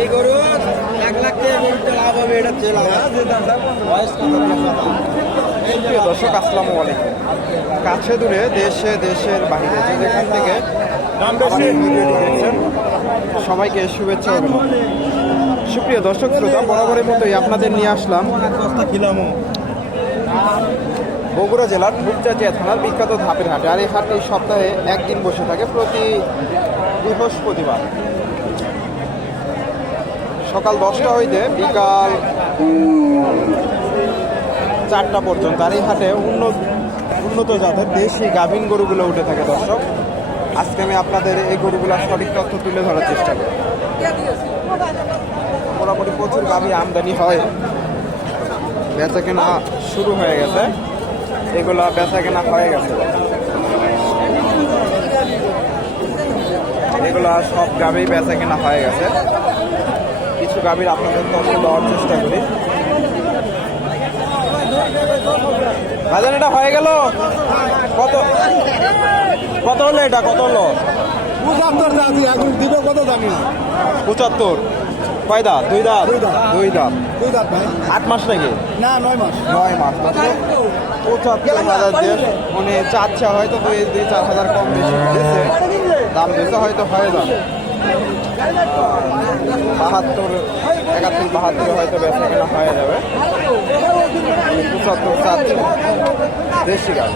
এই গরু এক লাখ টাকা লাভ হবে এটা কত প্রিয় দর্শক আসসালামু আলাইকুম। কাছে দূরে দেশে দেশের বাইরে যে যেখান থেকে আমাদের ভিডিওটি দেখছেন সবাইকে শুভেচ্ছা সুপ্রিয় দর্শক শ্রোতা বরাবরের মতোই আপনাদের নিয়ে আসলাম বগুড়া জেলার রূপচাচিয়া থানার বিখ্যাত ধাপের হাটে। আর এই হাটটি সপ্তাহে একদিন বসে থাকে প্রতি বৃহস্পতিবার। সকাল দশটা হইতে বিকাল চারটা পর্যন্ত। আর এই হাটে উন্নত উন্নত জাতের দেশি গাভীন গরুগুলো উঠে থাকে, দর্শক। আজকে আমি আপনাদের এই গরুগুলোর সঠিক তথ্য তুলে ধরার চেষ্টা করি মোটামুটি প্রচুর গাভী আমদানি হয়। বেচা কেনা শুরু হয়ে গেছে। এগুলো বেচা কেনা হয়ে গেছে। এগুলো সব গাভী বেচা কেনা হয়ে গেছে। কিছু গাভীর আপনাদের তথ্য দেওয়ার চেষ্টা করি। বাজার এটা হয়ে গেল? কত কত হলো এটা? কত হলো? পঁচাত্তর দামি এখন দিব কত দামি পঁচাত্তর। কয় দাঁত? দুই দাঁত? দুই দাঁত। দুই দাঁত। ভাই। আট মাস নাকি? না নয় মাস। নয় মাস। পঁচাত্তর হাজার দিয়ে মানে চাচ্ছে হয়তো দুই দুই চার হাজার কম বেশি। দাম দিতে হয়তো হয় দাম বাহাত্তর একাত্তর বাহাত্তর হয়তো বেচা কেনা হয়ে যাবে। পঁচাত্তর চাচ্ছে দেশি গাছ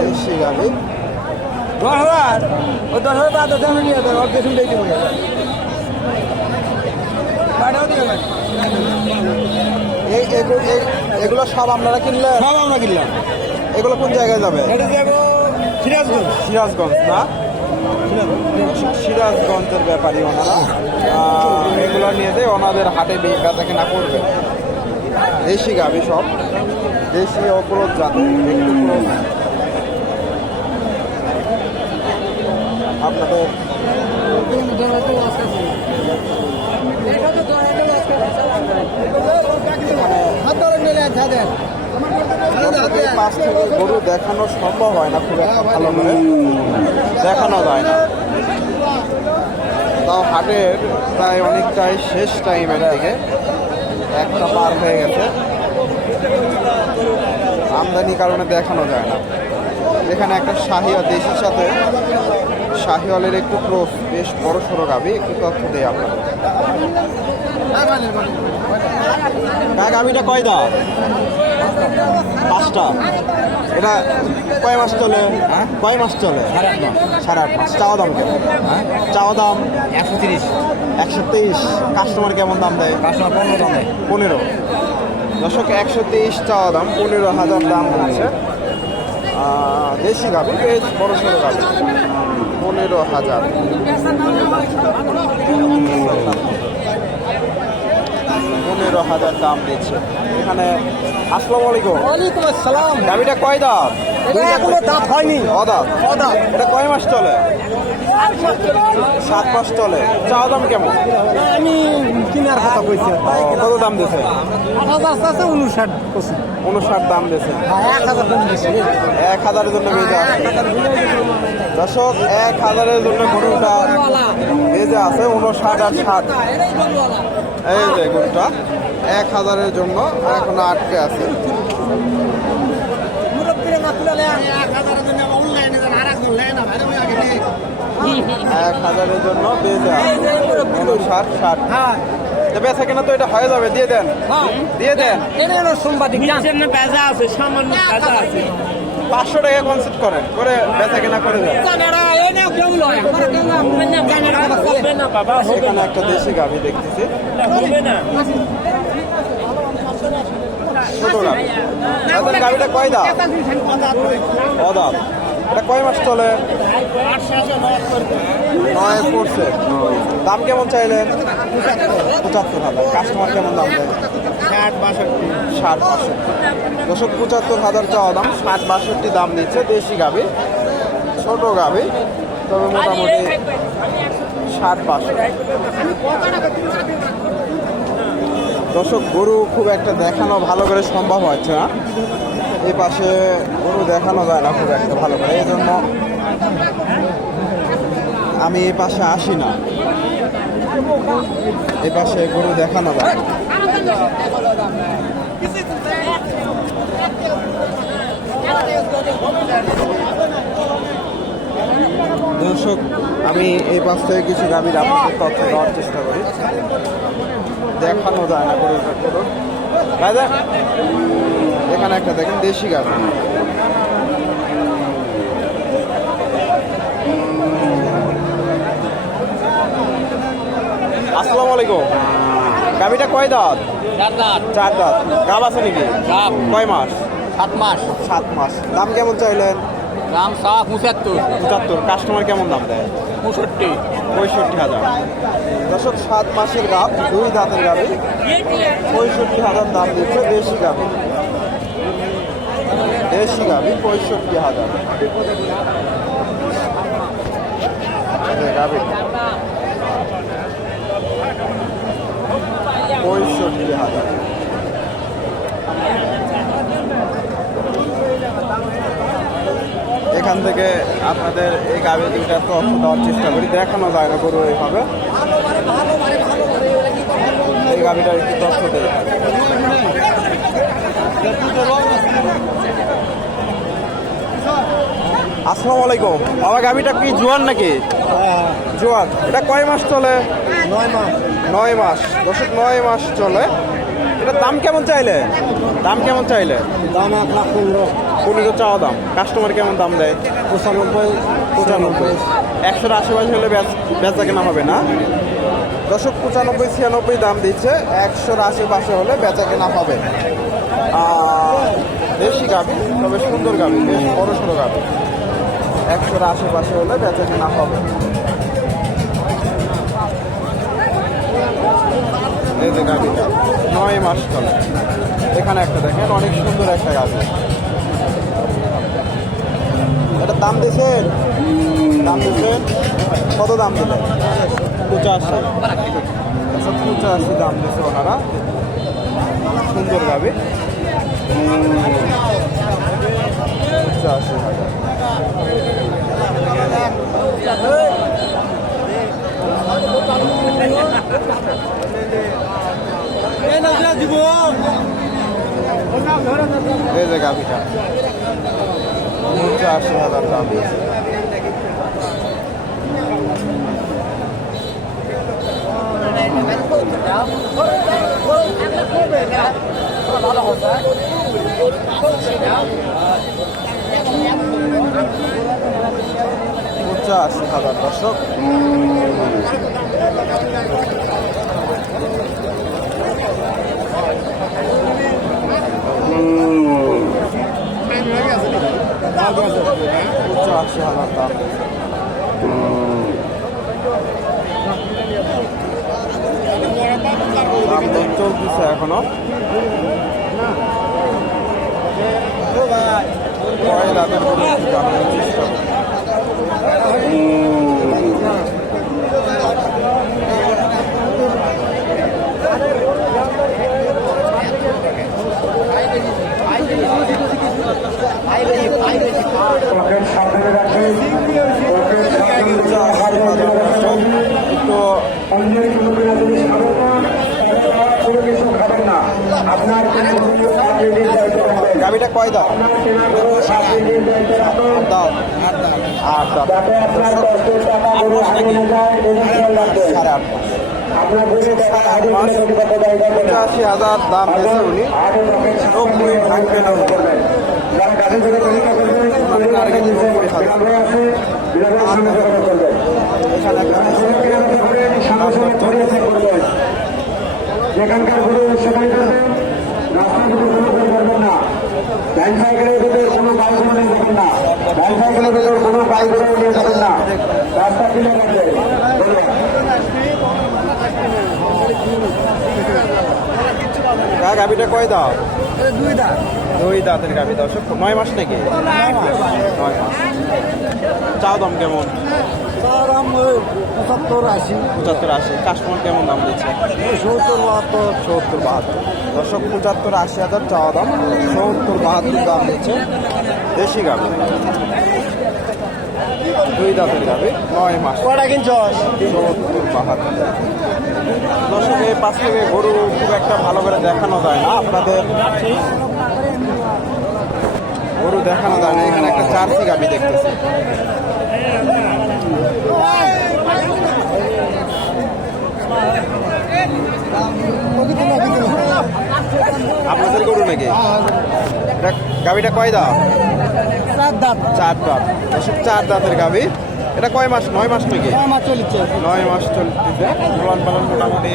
দেশি গাভি দশ হাজার? ওই দশ হাজার টাকা দশ হাজার নিয়ে যাবে ওর পেছন দিয়ে বাড়াও এই এগুলো সব আপনারা কিনলে সব আমরা কিনলাম। এগুলো কোন জায়গায় যাবে? এটা যাব সিরাজগঞ্জ। সিরাজগঞ্জ না? সিরাজগঞ্জের ব্যাপারী ওনারা। এগুলো নিয়ে যায় ওনাদের হাটে বেচা কেনা করবে। দেশি গাভি সব। দেশি অপরোধ একটু আপনাদের পাশ থেকে গরু দেখানো সম্ভব হয় না খুব একটা ভালো দেখানো যায় না। তাও হাটের প্রায় অনেকটাই শেষ টাইমের দিকে। একটা পার হয়ে গেছে। আমদানি কারণে দেখানো যায় না। এখানে একটা শাহী শাহিয়া দেশির সাথে শাহিওয়ালের একটু ক্রোস বেশ বড় সড়ো গাবি একটু তথ্য দেয় আপনাদের। গাবিটা কয় দাম পাঁচটা। এটা কয় মাস চলে? হ্যাঁ? কয় মাস চলে? সাড়ে আট মাস। চাওয়া দাম কেমন? হ্যাঁ? চাওয়া দাম? একশো তিরিশ। একশো তেইশ কাস্টমার কেমন দাম দেয়? কাস্টমার পনেরো দামে পনেরো। দশক একশো তেইশ চাওয়া দাম পনেরো হাজার দাম হচ্ছে। দেশি গাবি বেশ বড় সড়ো গাবি। পনেরো হাজার। পনেরো হাজার দাম দিচ্ছে। এখানে আসসালামু আলাইকুম। ওয়ালাইকুম আসসালাম। গাবিটা কয় দাম এখনও দাঁত হয়নি। অদাত অদাঁত। এটা কয় মাস চলে? সাত মাস চলে। চাওয়া দাম কেমন? আমি কিনার কথা কইছি। কত দাম দিয়েছে? আঠাশ আস্তে উনষাট উনষাট দাম দিয়েছে। এক হাজার কম বেশি এক হাজারের জন্য আছে দর্শক, এক হাজারের জন্য গরুটা বেজে আছে, উনষাট আর ষাট। এই যে গরুটা, এক হাজারের জন্য এখন আটকে আছে। এক হাজারের জন্য আছে, উনষাট, ষাট। বেচা কেনা তো এটা হয়ে যাবে দিয়ে দেন দিয়ে দেন সাংবাদিক বেজা আছে সামান্য আছে পাঁচশো টাকা কনসেপ্ট করেন করে বেচা কেনা করে দেন হবে না বাবা হবে এখানে একটা দেশি গাভি দেখতেছি হবে ছোট গাভি গাভিটা কয় দাম অদাম এটা কয় মাস চলে নয় দাম কেমন চাইলেন? পঁচাত্তর হাজার। কাস্টমার কেমন দাম দেয় ষাট বাষট্টি। ষাট বাষট্টি দশক পঁচাত্তর হাজার চাওয়া দাম, ষাট বাষট্টি দাম নিচ্ছে দেশি গাভি, ছোট গাভি। তবে মোটামুটি ষাট বাষট্টি। দর্শক, গরু খুব একটা দেখানো ভালো করে সম্ভব হচ্ছে না। এই পাশে গরু দেখানো যায় না খুব একটা ভালো করে। এই জন্য আমি এই পাশে আসি না। এই পাশে গরু দেখানো যায়। দর্শক, আমি এই পাশ থেকে কিছু গাভীর আপনাদের তথ্য দেওয়ার চেষ্টা করি। দেখানো যায় না গরু এখানে একটা দেখেন, দেশি গাভী। আসসালামু আলাইকুম। গাভীটা কয় দাঁত? চার দাঁত। গাব আছে নাকি? গাব। কয় মাস? সাত মাস। সাত মাস। দাম কেমন চাইলেন? দাম সা পঁচাত্তর। পঁচাত্তর। কাস্টমার কেমন দাম দেয়? পঁয়ষট্টি। পঁয়ষট্টি হাজার। দশক সাত মাসের গাভ দুই দাঁতের গাভি। পঁয়ষট্টি হাজার দাম দিচ্ছে দেশি গাভি। দেশি গাভি পঁয়ষট্টি হাজার। এই যে গাভী। পঁয়ষট্টি হাজার। এখান থেকে আপনাদের এই গাভী দুইটা তথ্য দেওয়ার চেষ্টা করি। দেখানো যায় না গরু এইভাবে। এই গাভীটার একটু তথ্য দেয় আসসালামু আলাইকুম। বাবা গাভীটা কি জোয়ান নাকি? জোয়ান। এটা কয় মাস চলে? নয় মাস নয় মাস দশক নয় মাস চলে। এটার দাম কেমন চাইলে? দাম কেমন চাইলে? দাম এক লাখ পনেরো। পনেরো চাওয়া দাম। কাস্টমার কেমন দাম দেয়? পঁচানব্বই পঁচানব্বই। একশোর আশেপাশে হলে বেচ- কেনা হবে না? দশক পঁচানব্বই ছিয়ানব্বই দাম দিচ্ছে একশোর আশেপাশে হলে বেচা কেনা হবে আর দেশি গাভি তবে সুন্দর গাভি বেশ বড় সড়ো গাভি। একশোর আশেপাশে হলে বেচা কেনা হবে যে গাভিটা নয় মাস চলে। এখানে একটা দেখেন, অনেক সুন্দর একটা গাভি এটা দাম দিয়েছেন? দাম দিয়েছেন? কত দাম দিলেন? পঁচাশি। আচ্ছা পঁচাশি দাম দিয়েছে ওনারা। সুন্দর গাবি পঁচাশি হাজার। এই যে গাভিটা। পঁচাশি হাজার দাম দিয়েছে। পঁচাশি হাজার দর্শক পঁচাশি হাজার দাম দাম দর চলতেছে এখনও কয় দাঁতের গরু একটু জানার চেষ্টা করি। একটু গাড়িটা কয় দাও দাও আট দাও সাড়ে আট পঁচাশি হাজার দাম দিয়েছে উনি। নব্বই ভাঙবে যেখানকার গরু সেখানে যাবেন রাস্তা থেকে কোনো? করবেন না। ব্যাংক সাইকেলের কোনো বাইক করে নিয়ে না। ব্যাংক সাইকেলের ভেতর কোনো বাইক নিয়ে যাবেন না। রাস্তা ক্লিয়ার আছে গাড়িটা কয় দাও? দুই দাঁত। দুই দাঁতের গাভি দাও। সব নয় মাস নাকি? নয় মাস। চাও দাম কেমন? পঁচাত্তর আশি। পঁচাত্তর আশি। কাস্টমার কেমন দাম দিচ্ছে? সত্তর বাহাত্তর। সত্তর বাহাত্তর। দশক পঁচাত্তর আশি হাজার চাওয়া দাম। সত্তর বাহাত্তর দাম দিচ্ছে। দেশি গাভি। দুই দাঁতের গাভি নয় মাস। কয়টা কিনছস সত্তর বাহাত্তর। দর্শক এই পাশ থেকে গরু খুব একটা ভালো করে দেখানো যায় না। আপনাদের গরু দেখানো যায় না। এখানে একটা জার্সি গাভি দেখতেছি। আপনাদের গরু নাকি? এটা গাভিটা কয় দাঁত? চার দাঁত। চার দাঁত। চার দাঁতের গাভি। এটা কয় মাস নয় মাস নাকি? চলছে। নয় মাস চলতেছে। পালন পালন মোটামুটি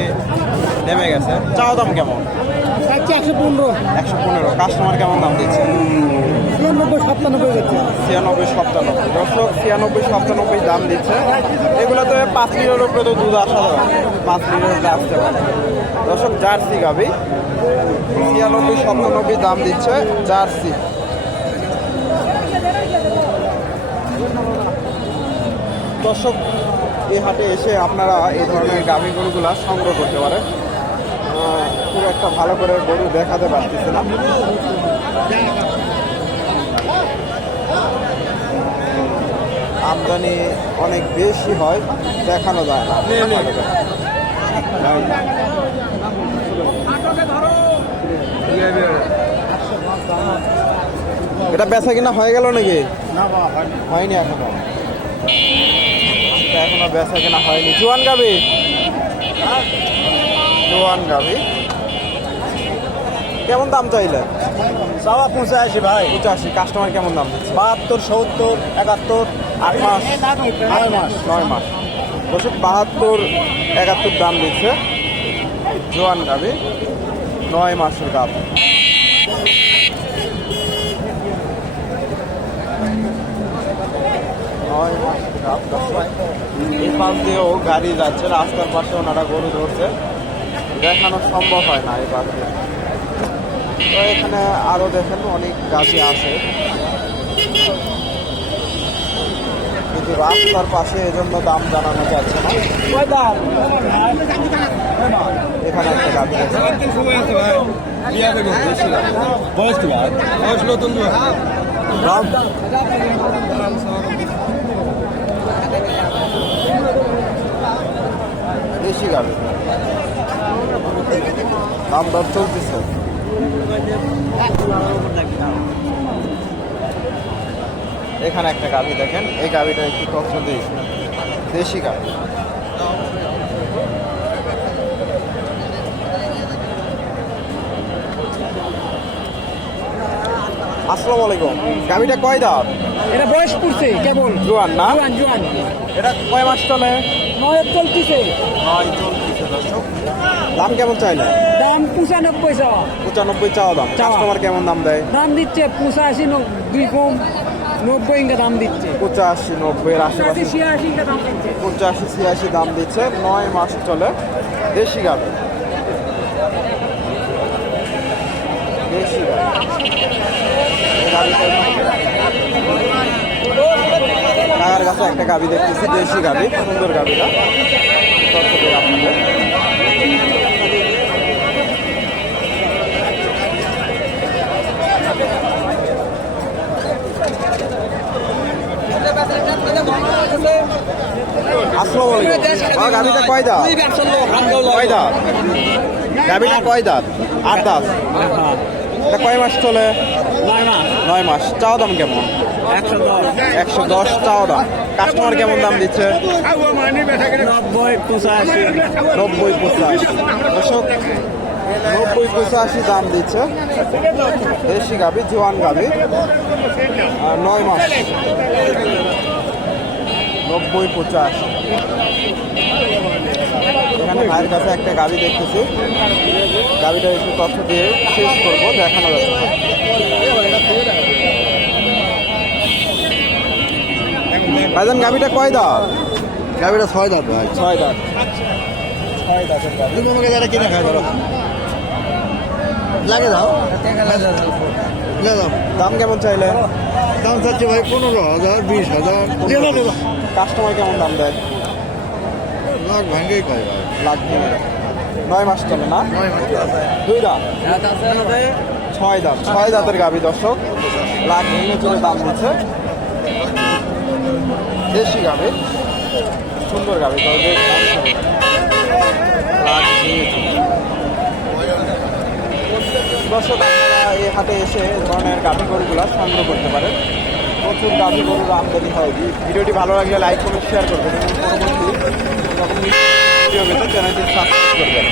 নেমে গেছে। চাও দাম কেমন? একশো পনেরো। একশো পনেরো। কাস্টমার কেমন দাম দিচ্ছে? ছিয়ানব্বই, সাতানব্বই গেছে ছিয়ানব্বই সপ্তানব্বই দর্শক, ছিয়ানব্বই সপ্তানব্বই দাম দিচ্ছে। এগুলোতে পাঁচ লিটার উপরে তো দুধ আসা যাবে। পাঁচ লিটার উপরে আসতে দর্শক, জার্সি গাবি। ছিয়ানব্বই সপ্তানব্বই দাম দিচ্ছে জার্সি। দর্শক এই হাটে এসে আপনারা এই ধরনের গাভী গরুগুলা সংগ্রহ করতে পারেন। খুব একটা ভালো করে গরু দেখাতে পারতেছে না। আমদানি অনেক বেশি হয় দেখানো যায় না। এটা বেচা কিনা হয়ে গেল নাকি? হয়নি। এখনও। এখনও বেচা কিনা হয়নি। জোয়ান গাবি জোয়ান গাবি কেমন দাম চাইলে সাওয়া পঁচাশি ভাই। পঁচাশি কাস্টমার কেমন দাম বাহাত্তর সত্তর একাত্তর আট মাস। নয় মাস নয় মাস। বছর বাহাত্তর একাত্তর দাম দিচ্ছে। জোয়ান গাবি নয় মাসের গাব। নয় মাসের গাব এই পাশ দিয়েও গাড়ি যাচ্ছে রাস্তার পাশে ওনারা গরু ধরছে। দেখানো সম্ভব হয় না এই পাশ দিয়ে। তো এখানে আরও দেখেন অনেক গাছি আছে কিন্তু রাস্তার পাশে এজন্য দাম জানানো যাচ্ছে না এখানে একটা গাড়ি বেশি গাড়ি দাম দর চলতেছে এখানে একটা গাভি দেখেন। এই গাভিটা একটু দিই। দেশি গাভি। আসসালামু আলাইকুম। গাভিটা কয় দাঁত? এটা বয়স পড়ছে কেবল। জোয়ান না? জোয়ান জোয়ান। এটা কয় মাস চলে? নয় চলতেছে। নয় চলতেছে দর্শক। দাম কেমন চাইলে দাম পঁচানব্বই চাওয়া। পঁচানব্বই চাওয়া দাম। কাস্টমার কেমন দাম দেয়? দাম দিচ্ছে পঁচাশি দুই কম নব্বই ইঙ্গা দাম দিচ্ছে। পঁচাশি নব্বই আশেপাশে। ছিয়াশি ইঙ্গা দাম দিচ্ছে। পঁচাশি ছিয়াশি দাম দিচ্ছে। নয় মাস চলে দেশি গাভি দেশি কাকার কাছে একটা গাভি দেখতেছি দেশি গাভি সুন্দর গাভিটা আপনাদের আসসালামু আলাইকুম। গাভিটা কয় দাঁত? কয় দাঁত? গাভিটা কয় দাঁত? আট দাঁত? এটা কয় মাস চলে? নয় মাস। চাও দাম কেমন? একশো দশ। চাও দাম। কাস্টমার কেমন দাম দিচ্ছে? নব্বই পঁচাশি। নব্বই পঁচাশি। নব্বই পঁচাশি দাম দিচ্ছে। দেশি গাভি জোয়ান গাভি। নয় মাস। নব্বই পঁচাশ। এখানে ভাইয়ের কাছে একটা গাড়ি দেখতেছি। গাড়িটা একটু তথ্য দিয়ে শেষ করব দেখানো যাচ্ছে। ভাইজান গাভিটা কয় দাঁত? গাড়িটা ছয় দাঁত ভাই। ছয় দাঁত। ছয় দাঁতের গাড়ি। তুমি যারা কিনে ধরো। লাগে দাও। দাম কেমন চাইলে দাম চাচ্ছি ভাই পনেরো হাজার বিশ হাজার। কাস্টমার কেমন দাম দেয়? লাখ ভাঙ্গেই কয় ভাই। লাখ ভেঙে। নয় মাস চলে না? দুই দাম ছয় দাঁত। ছয় দাঁতের গাভি দর্শক। লাখ ভেঙে চলে দাম দিচ্ছে। দেশি গাভি। সুন্দর গাভি তবে। দর্শক আপনারা এই হাটে এসে ধরনের গাভি গরুগুলা সংগ্রহ করতে পারেন। প্রচুর দামি গরুর আমদানি হয়। ভিডিওটি ভালো লাগলে লাইক করুন শেয়ার করবেন এবং পরবর্তী চ্যানেলটি সাবস্ক্রাইব করবেন।